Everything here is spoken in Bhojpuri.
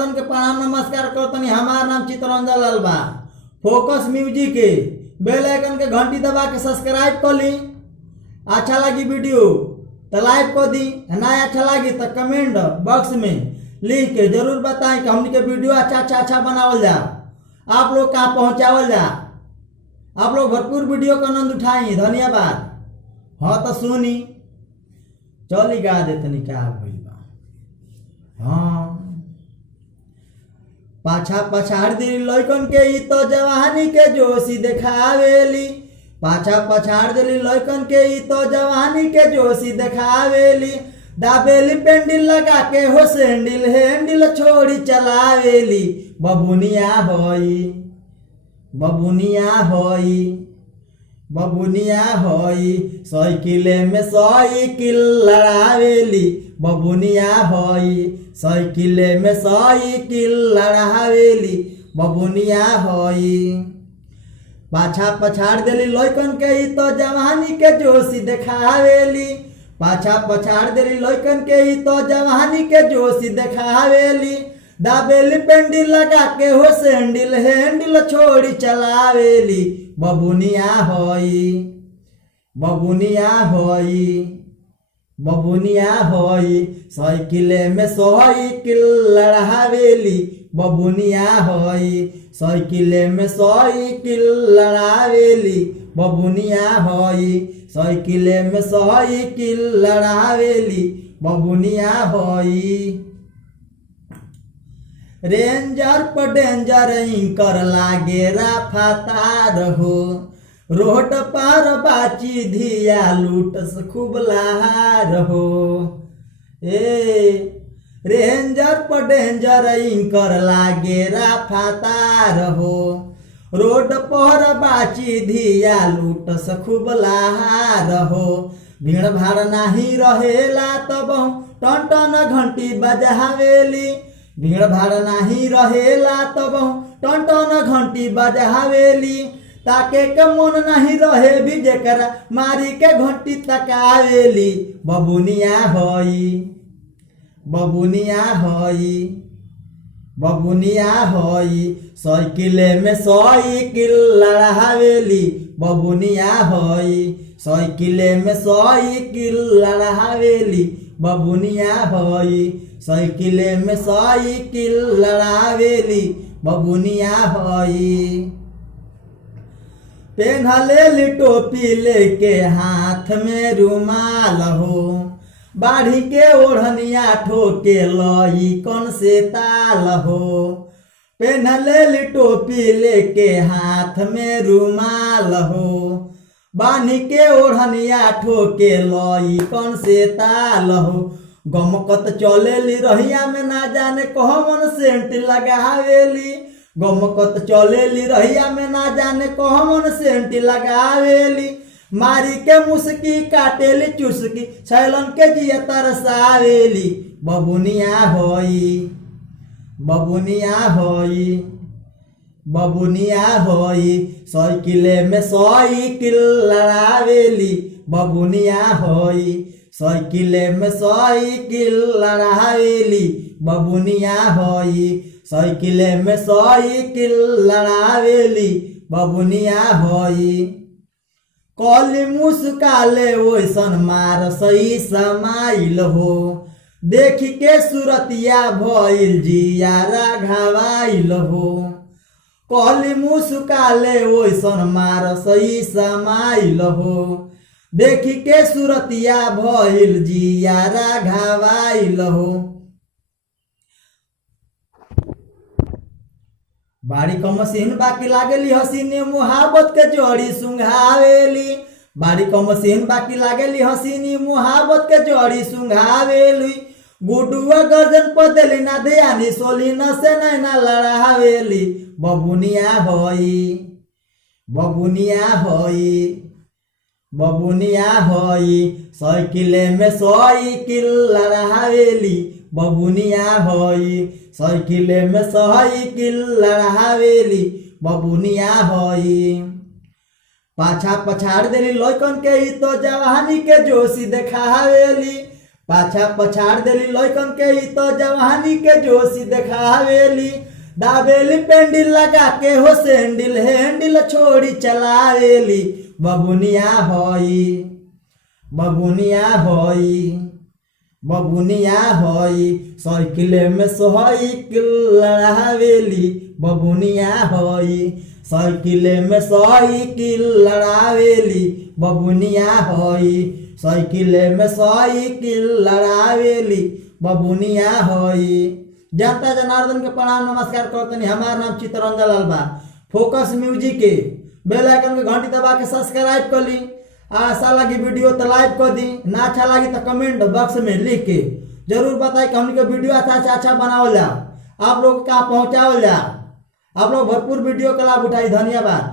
मर्दन के प्रणाम नमस्कार करतनी। हमार नाम चितरंजन लाल बा। फोकस म्यूजिक के बेल आइकन के घंटी दबा के सब्सक्राइब कर ली। अच्छा लगी वीडियो तो लाइक कर दी, ना अच्छा लगी तो कमेंट बॉक्स में लिख के जरूर बताएं कि हमने के वीडियो अच्छा बनावल जा, आप लोग कहाँ पहुँचावल जा। आप लोग भरपूर वीडियो का आनंद उठाई। धन्यवाद। हाँ तो सुनी चली गा देतनी क्या भइल बा। हाँ पाछा पछाड़ दी लइकन के ई तो जवानी के जोशी देखावेली। पाछा पछाड़ दिली लइकन के ई तो जवानी के जोशी देखावेली। दाबेली पेंडिल लगा के हो सेंडिल हैंडिल छोड़ी चलावेली। बबुनिया होई बबुनिया होई बबुनिया होई साइकिले में साइकिल लड़ावेली। बबुनिया होई साइकिले में साइकिल लड़ावेली। बबुनिया होई पाछा पछाड़ देली लइकन के ई तो जवानी के जोशी देखावेली। पाछा पछाड़ देली लइकन के ई तो जवानी के जोशी देखावेली। दाबेली पेंडिल लगा के हो सेंडिल हैंडिल छोड़ी चलावेली। बबुनिया होई बबुनिया होई बबुनिया होई साइकिले में साइकिल लड़ावेली। बबुनिया होई साइकिले में साइकिल लड़ावेली। बबुनिया होई साइकिले में साइकिल लड़ावेली। बबुनिया होई रेंजर पर डेंजर कर लागे राफातार हो। रोड पार बाची धिया लूटस खूब लहार हो। रेंजर पर डेंजर कर लागे राफातार हो। रोड पर बाची धिया लूटस खूब लहार हो। भीड़ भाड़ नाही रहेला तब टन टन घंटी बजावेली। भीड़ भाड़ नाही रहेला तब टन टन घंटी बजावेली। ताके के मन नहीं रहे भी जेकरा मारी के घंटी तकावेली। बबुनिया होई बबुनिया होई बबुनिया होई साइकिले में साइकिल लड़ावेली। बबुनिया होई साइकिले में साइकिल लड़ावेली। बबुनिया होई साइकिले में साइकिल लड़ावेली। बबुनिया होई पेन्हले टोपी लेके हाथ में रुमाल हो। बाढ़ी के ओढ़निया ठोके लई कौन से ताल हो। पेन्हले टोपी लेके हाथ में रुमाल हो। बानी के ओढ़निया ठोके लई कौन से ताल हो। गमकत चलेली रहिया में ना जाने कहमन सेंट लगावेली। गमकत चलेली रहिया में ना जाने कहमन सेंट लगावेली। मारी के मुस्की काटेली चुस्की छैलन के जिया तरसावेली। बबुनिया होई बबुनिया होई बबुनिया होई साइकिले में साइकिल लड़ावेली। बबुनिया होई साइकिले में साइकिल लड़ावेली। बबुनिया होई साइकिले में साइकिल लड़ावेली। बबुनिया होई कली मुस्काले ओइसन मार सही समाइल हो। देखी के सुरतिया भइल जियारा घावाइल हो। कली मुस्काले ओइसन मार सही समाइल हो। देखी के सुरतिया भइल जियारा घावाइल हो। बाड़ी क मशीन बाकी लागेली हसीनी मुहाबत के जड़ी सुंघावेली। बाड़ी क मशीन बाकी लागेली हसीनी मुहाबत के जड़ी सुंघावेली। गुडुआ गर्जन पदेली ना ध्यानी सोली न से नैना लड़ावेली। बबुनिया होई बबुनिया होई बबुनिया होई साइकिले में साइकिल लड़ावेली। बबुनिया होई साइकिले में साइकिल लड़ावेली। बबुनिया होई पाछा पछाड़ देली लइकन के ई तो जवानी के जोशी देखावेली। पाछा पछाड़ देली लइकन के ई तो जवानी के जोशी देखावेली दाबेली पेंडिल लगा के हो सेंडिल हैंडिल छोड़ी चलावेली बबुनिया होई बबुनिया होई बबुनिया होई साइकिल में साइकिल लड़ावेली बबुनिया होई साइकिल में साइकिल लड़ावेली बबुनिया होई साइकिल में साइकिल लड़ावेली बबुनिया होई। जनता जनार्दन के प्रणाम नमस्कार करतनी। हमार नाम चित्तरंजन लाल बा। फोकस म्यूजिक के बेल आइकन के घंटी दबा के सब्सक्राइब कर ली। अच्छा लगी वीडियो तो लाइक कर दी, ना अच्छा लगी तो कमेंट बॉक्स में लिख के जरूर बताई कि हमने वीडियो अच्छा बनावल जा, आप लोग कहाँ पहुँचावल जा। आप लोग भरपूर वीडियो का लाभ उठाई। धन्यवाद।